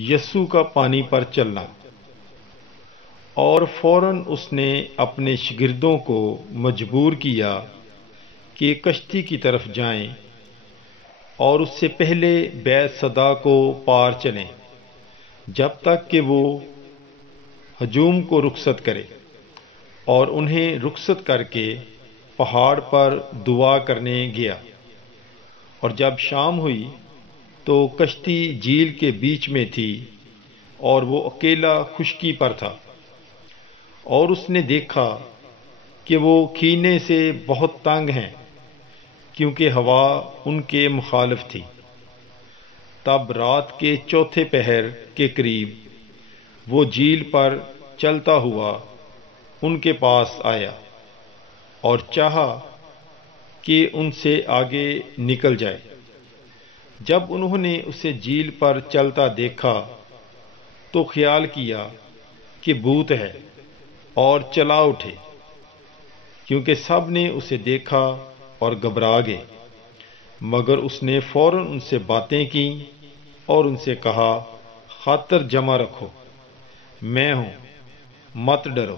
یسوع کا پانی پر چلنا، اور فوراً اس نے اپنے شاگردوں کو مجبور کیا کہ کشتی کی طرف جائیں اور اس سے پہلے بیت صدا کو پار چلیں جب تک کہ وہ ہجوم کو رخصت کرے، اور انہیں رخصت کر کے پہاڑ پر دعا کرنے گیا۔ اور جب شام ہوئی تو کشتی جھیل کے بیچ میں تھی اور وہ اکیلا خشکی پر تھا، اور اس نے دیکھا کہ وہ کھینے سے بہت تنگ ہیں کیونکہ ہوا ان کے مخالف تھی۔ تب رات کے چوتھے پہر کے قریب وہ جھیل پر چلتا ہوا ان کے پاس آیا اور چاہا کہ ان سے آگے نکل جائے۔ جب انہوں نے اسے جھیل پر چلتا دیکھا تو خیال کیا کہ بھوت ہے اور چلا اٹھے، کیونکہ سب نے اسے دیکھا اور گھبرا گئے۔ مگر اس نے فوراً ان سے باتیں کیں اور ان سے کہا، خاطر جمع رکھو، میں ہوں، مت ڈرو۔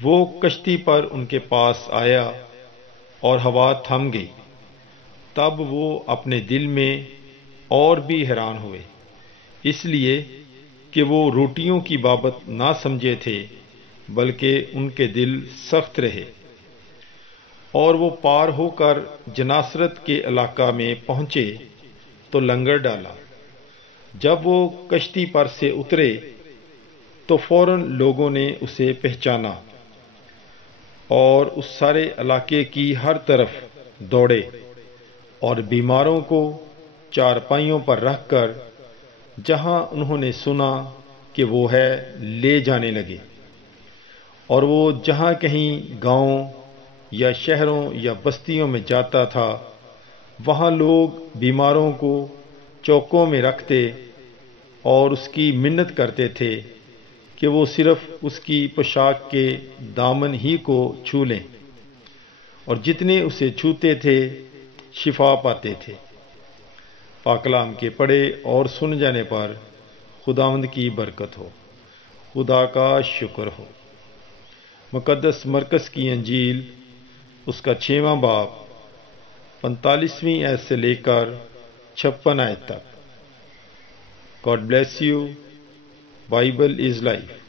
وہ کشتی پر ان کے پاس آیا اور ہوا تھم گئی۔ تب وہ اپنے دل میں اور بھی حیران ہوئے، اس لیے کہ وہ روٹیوں کی بابت نہ سمجھے تھے، بلکہ ان کے دل سخت رہے۔ اور وہ پار ہو کر جناسرت کے علاقہ میں پہنچے تو لنگر ڈالا۔ جب وہ کشتی پر سے اترے تو فوراً لوگوں نے اسے پہچانا اور اس سارے علاقے کی ہر طرف دوڑے اور بیماروں کو چارپائیوں پر رکھ کر جہاں انہوں نے سنا کہ وہ ہے لے جانے لگے۔ اور وہ جہاں کہیں گاؤں یا شہروں یا بستیوں میں جاتا تھا، وہاں لوگ بیماروں کو چوکوں میں رکھتے اور اس کی منت کرتے تھے کہ وہ صرف اس کی پوشاک کے دامن ہی کو چھو لیں، اور جتنے اسے چھوتے تھے شفا پاتے تھے۔ پاک کلام کے پڑھے اور سن جانے پر خداوند کی برکت ہو۔ خدا کا شکر ہو۔ مقدس مرکز کی انجیل، اس کا 6واں باب 45ویں آیت سے لے کر 56 آیت تک۔ God bless you. Bible is life.